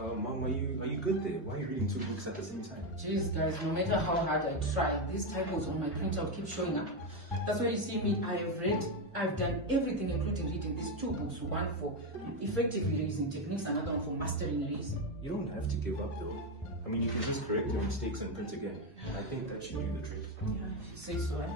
Mom, are you good there? Why are you reading 2 books at the same time? Jeez, guys, no matter how hard I try, these typos on my printout keep showing up. That's why you see me, I've done everything, including reading these 2 books, one for effective erasing techniques, another one for mastering erasing. You don't have to give up though. I mean, you can just correct your mistakes and print again. I think that should do the trick. Yeah, say so, eh?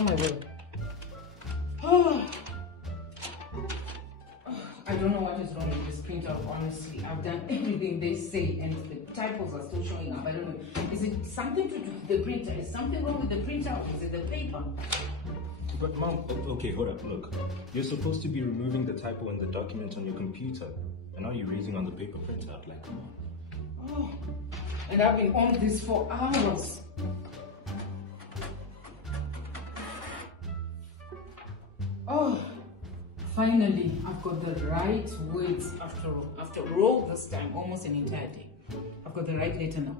Oh my word. Oh. I don't know what is wrong with this printout, honestly. I've done everything they say and the typos are still showing up. I don't know. Is it something to do with the printer? Is something wrong with the printout? Is it the paper? But Mom, okay, hold up, look. You're supposed to be removing the typo in the document on your computer. And now you're erasing on the paper printout, like, come on. Oh, and I've been on this for hours. Oh, finally, I've got the right words after all this time, almost an entire day. I've got the right letter now.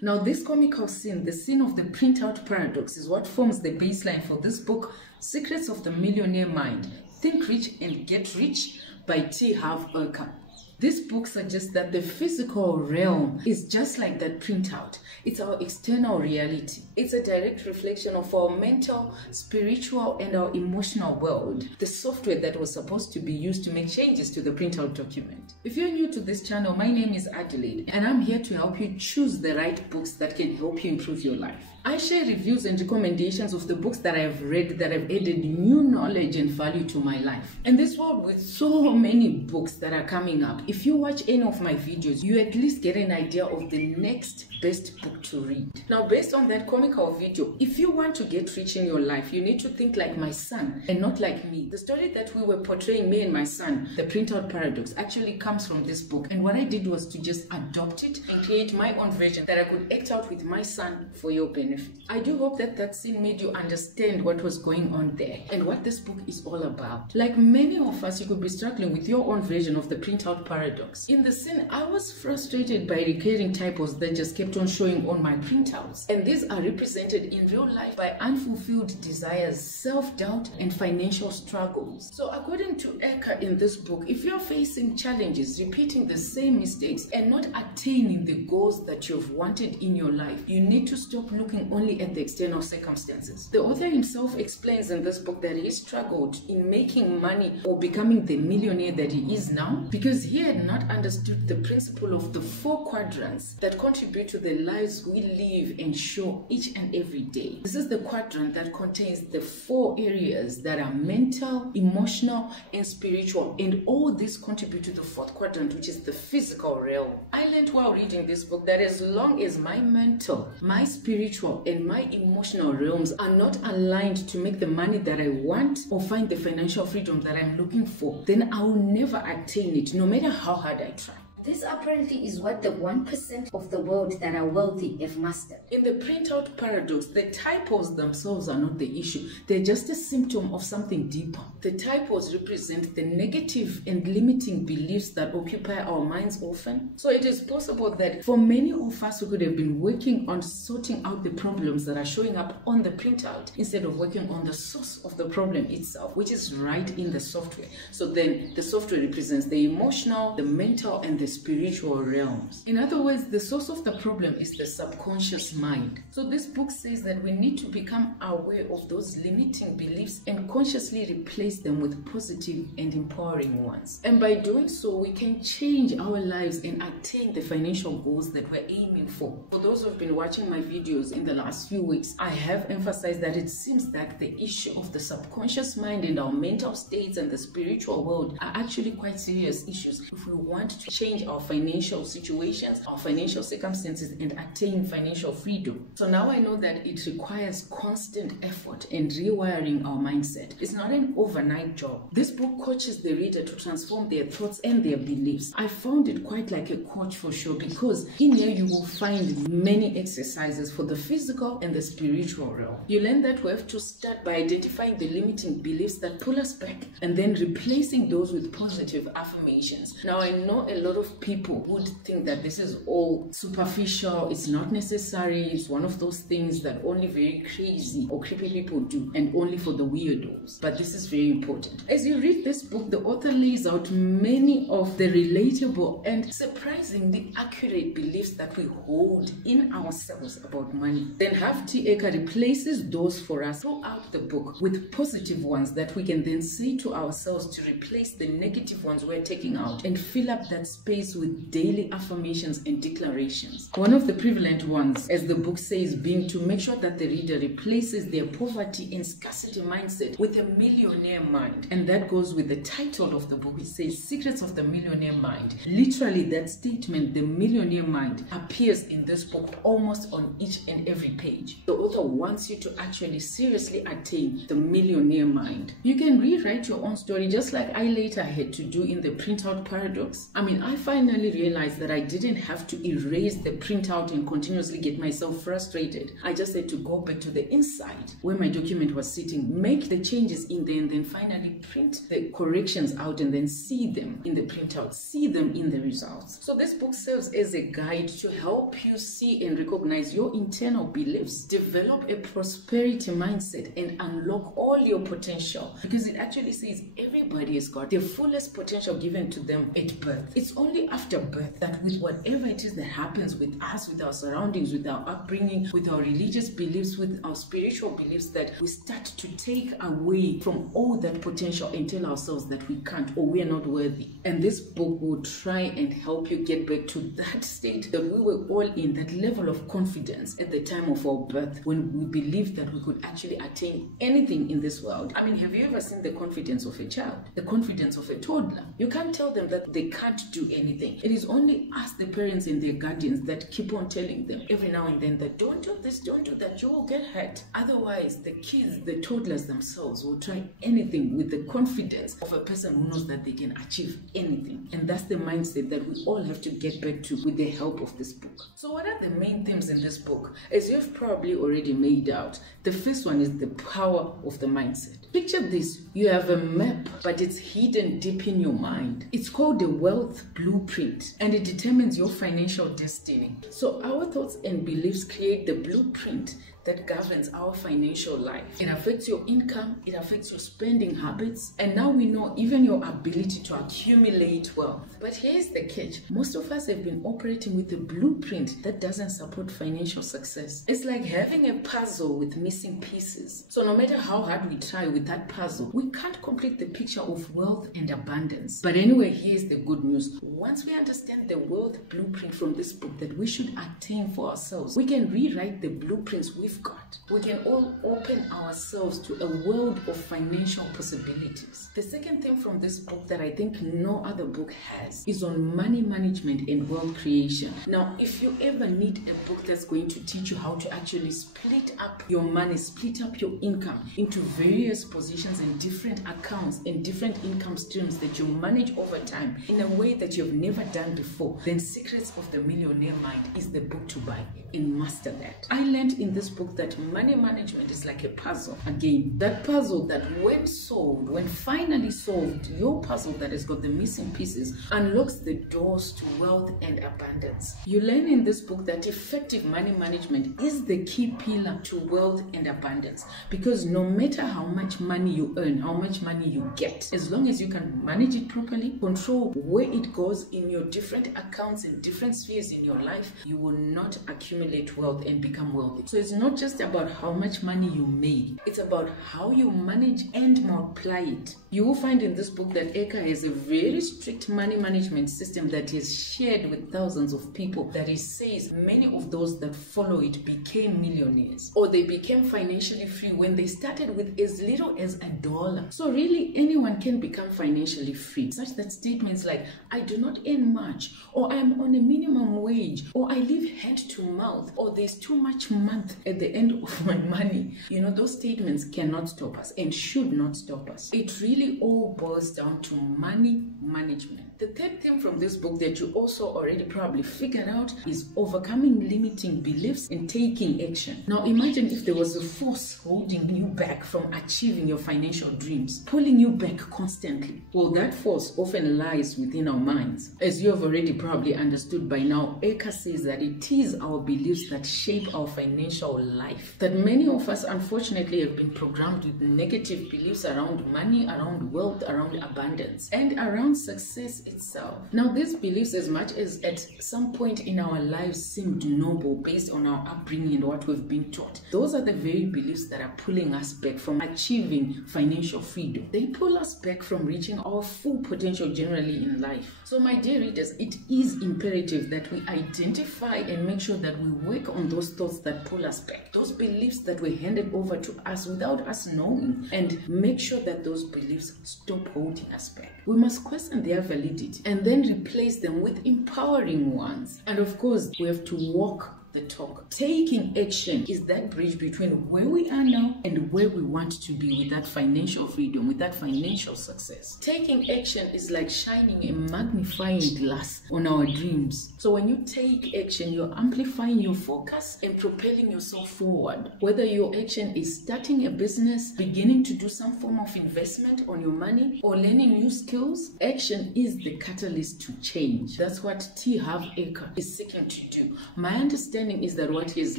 Now, this comical scene, the scene of the Printout Paradox, is what forms the baseline for this book, Secrets of the Millionaire Mind, Think Rich and Get Rich by Harv Eker. This book suggests that the physical realm is just like that printout. It's our external reality. It's a direct reflection of our mental, spiritual, and our emotional world. The software that was supposed to be used to make changes to the printout document. If you're new to this channel, my name is Adelaide, and I'm here to help you choose the right books that can help you improve your life. I share reviews and recommendations of the books that I have read that have added new knowledge and value to my life. In this world with so many books that are coming up, if you watch any of my videos, you at least get an idea of the next best book to read. Now, based on that comical video, if you want to get rich in your life, you need to think like my son and not like me. The story that we were portraying, me and my son, the Printout Paradox, actually comes from this book. And what I did was to just adopt it and create my own version that I could act out with my son for your benefit. I do hope that that scene made you understand what was going on there and what this book is all about. Like many of us, you could be struggling with your own version of the Printout Paradox. In the scene, I was frustrated by recurring typos that just kept on showing on my printouts. And these are represented in real life by unfulfilled desires, self-doubt, and financial struggles. So according to Eker in this book, if you're facing challenges, repeating the same mistakes, and not attaining the goals that you've wanted in your life, you need to stop looking only at the external circumstances. The author himself explains in this book that he struggled in making money or becoming the millionaire that he is now because he had not understood the principle of the 4 quadrants that contribute to the lives we live and show each and every day. This is the quadrant that contains the 4 areas that are mental, emotional, and spiritual, and all these contribute to the 4th quadrant, which is the physical realm. I learned while reading this book that as long as my mental, my spiritual, and my emotional realms are not aligned to make the money that I want or find the financial freedom that I'm looking for, then I will never attain it, no matter how hard I try. This apparently is what the 1% of the world that are wealthy have mastered. In the Printout Paradox, the typos themselves are not the issue. They're just a symptom of something deeper. The typos represent the negative and limiting beliefs that occupy our minds often. So it is possible that for many of us who could have been working on sorting out the problems that are showing up on the printout instead of working on the source of the problem itself, which is right in the software. So then the software represents the emotional, the mental, and the spiritual realms. In other words, the source of the problem is the subconscious mind. So this book says that we need to become aware of those limiting beliefs and consciously replace them with positive and empowering ones. And by doing so, we can change our lives and attain the financial goals that we're aiming for. For those who've been watching my videos in the last few weeks, I have emphasized that it seems like the issue of the subconscious mind and our mental states and the spiritual world are actually quite serious issues if we want to change our financial situations, our financial circumstances, and attain financial freedom. So now I know that it requires constant effort and rewiring our mindset. It's not an overnight job. This book coaches the reader to transform their thoughts and their beliefs. I found it quite like a coach for sure because in here you will find many exercises for the physical and the spiritual realm. You learn that we have to start by identifying the limiting beliefs that pull us back and then replacing those with positive affirmations. Now I know a lot of of people would think that this is all superficial, it's not necessary, it's one of those things that only very crazy or creepy people do and only for the weirdos. But this is very important. As you read this book, the author lays out many of the relatable and surprisingly accurate beliefs that we hold in ourselves about money. Then Harv Eker replaces those for us throughout the book with positive ones that we can then say to ourselves to replace the negative ones we're taking out and fill up that space with daily affirmations and declarations. One of the prevalent ones, as the book says, being to make sure that the reader replaces their poverty and scarcity mindset with a millionaire mind. And that goes with the title of the book, which says Secrets of the Millionaire Mind. Literally, that statement, the millionaire mind, appears in this book almost on each and every page. The author wants you to actually seriously attain the millionaire mind. You can rewrite your own story just like I later had to do in the Printout Paradox. I mean, I finally realized that I didn't have to erase the printout and continuously get myself frustrated. I just had to go back to the inside where my document was sitting, make the changes in there, and then finally print the corrections out and then see them in the printout, see them in the results. So this book serves as a guide to help you see and recognize your internal beliefs, develop a prosperity mindset, and unlock all your potential, because it actually says everybody has got their fullest potential given to them at birth. It's only after birth that with whatever it is that happens with us, with our surroundings, with our upbringing, with our religious beliefs, with our spiritual beliefs, that we start to take away from all that potential and tell ourselves that we can't or we are not worthy. And this book will try and help you get back to that state that we were all in, that level of confidence at the time of our birth, when we believed that we could actually attain anything in this world. I mean, have you ever seen the confidence of a child, the confidence of a toddler? You can't tell them that they can't do anything. It is only us, the parents and their guardians, that keep on telling them every now and then that don't do this, don't do that, you will get hurt. Otherwise, the kids, the toddlers themselves, will try anything with the confidence of a person who knows that they can achieve anything. And that's the mindset that we all have to get back to with the help of this book. So what are the main themes in this book? As you've probably already made out, the first one is the power of the mindset. Picture this, you have a map, but it's hidden deep in your mind. It's called the wealth blueprint, and it determines your financial destiny. So our thoughts and beliefs create the blueprint that governs our financial life. It affects your income, it affects your spending habits, and now we know even your ability to accumulate wealth. But here's the catch. Most of us have been operating with a blueprint that doesn't support financial success. It's like having a puzzle with missing pieces. So no matter how hard we try with that puzzle, we can't complete the picture of wealth and abundance. But anyway, here's the good news. Once we understand the wealth blueprint from this book that we should attain for ourselves, we can rewrite the blueprints we've got. We can all open ourselves to a world of financial possibilities. The second thing from this book that I think no other book has is on money management and wealth creation. Now, if you ever need a book that's going to teach you how to actually split up your money, split up your income into various positions and different accounts and different income streams that you manage over time in a way that you've never done before, then Secrets of the Millionaire Mind is the book to buy and master that. I learned in this book that money management is like a puzzle. Again, that puzzle that when solved, when finally solved, your puzzle that has got the missing pieces unlocks the doors to wealth and abundance. You learn in this book that effective money management is the key pillar to wealth and abundance, because no matter how much money you earn, how much money you get, as long as you can manage it properly, control where it goes in your different accounts and different spheres in your life, you will not accumulate wealth and become wealthy. So it's not just about how much money you make, it's about how you manage and multiply it. You will find in this book that Eker has a very strict money management system that is shared with thousands of people, that he says many of those that follow it became millionaires, or they became financially free when they started with as little as $1. So really anyone can become financially free, such that statements like I do not earn much, or I'm on a minimum wage, or I live hand to mouth, or there's too much month at the end of my money. You know, those statements cannot stop us and should not stop us. It really all boils down to money management. The third thing from this book that you also already probably figured out is overcoming limiting beliefs and taking action. Now imagine if there was a force holding you back from achieving your financial dreams, pulling you back constantly. Well, that force often lies within our minds. As you have already probably understood by now, Eker says that it is our beliefs that shape our financial life. That many of us unfortunately have been programmed with negative beliefs around money, around wealth, around abundance, and around success itself. Now these beliefs, as much as at some point in our lives seemed noble based on our upbringing and what we've been taught, those are the very beliefs that are pulling us back from achieving financial freedom. They pull us back from reaching our full potential generally in life. So my dear readers, it is imperative that we identify and make sure that we work on those thoughts that pull us back, those beliefs that were handed over to us without us knowing, and make sure that those beliefs stop holding us back. We must question their validity and then replace them with empowering ones. And of course, we have to walk the talk. Taking action is that bridge between where we are now and where we want to be with that financial freedom, with that financial success. Taking action is like shining a magnifying glass on our dreams. So when you take action, you're amplifying your focus and propelling yourself forward. Whether your action is starting a business, beginning to do some form of investment on your money, or learning new skills, action is the catalyst to change. That's what Harv Eker is seeking to do. My understanding is that what he has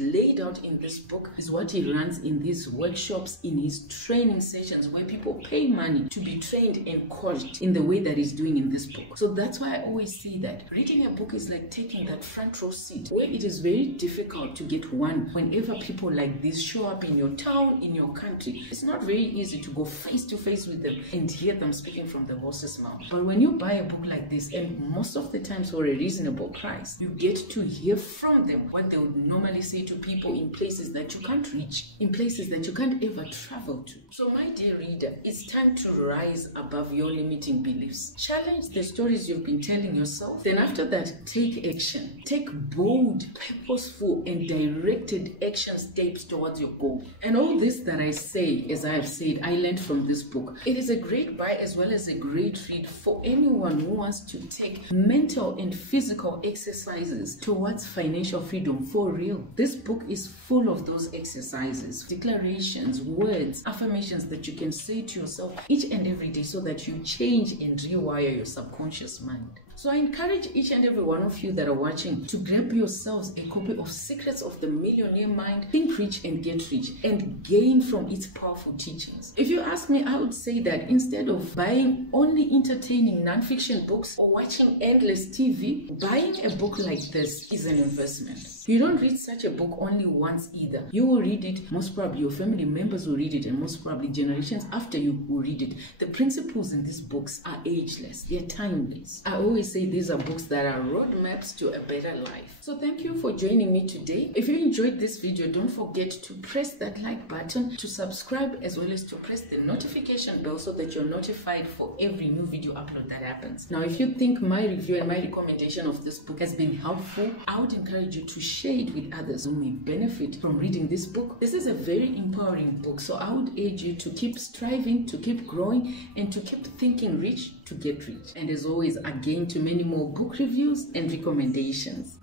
laid out in this book is what he runs in these workshops, in his training sessions, where people pay money to be trained and coached in the way that he's doing in this book. So that's why I always see that reading a book is like taking that front row seat, where it is very difficult to get one whenever people like this show up in your town, in your country. It's not very easy to go face to face with them and hear them speaking from the horse's mouth. But when you buy a book like this, and most of the times for a reasonable price, you get to hear from them what they would normally say to people in places that you can't reach, in places that you can't ever travel to. So my dear reader, it's time to rise above your limiting beliefs. Challenge the stories you've been telling yourself. Then after that, take action. Take bold, purposeful, and directed action steps towards your goal. And all this that I say, as I have said, I learned from this book. It is a great buy as well as a great read for anyone who wants to take mental and physical exercises towards financial freedom for real. This book is full of those exercises, declarations, words, affirmations that you can say to yourself each and every day so that you change and rewire your subconscious mind. So I encourage each and every one of you that are watching to grab yourselves a copy of Secrets of the Millionaire Mind, Think Rich and Get Rich, and gain from its powerful teachings. If you ask me, I would say that instead of buying only entertaining non-fiction books or watching endless TV, buying a book like this is an investment. You don't read such a book only once either. You will read it, most probably your family members will read it, and most probably generations after you will read it. The principles in these books are ageless, they're timeless. I always say these are books that are roadmaps to a better life. So thank you for joining me today. If you enjoyed this video, don't forget to press that like button, to subscribe, as well as to press the notification bell so that you're notified for every new video upload that happens. Now, if you think my review and my recommendation of this book has been helpful, I would encourage you to share it with others who may benefit from reading this book. This is a very empowering book, so I would urge you to keep striving, to keep growing, and to keep thinking rich to get rich. And as always, again, to many more book reviews and recommendations.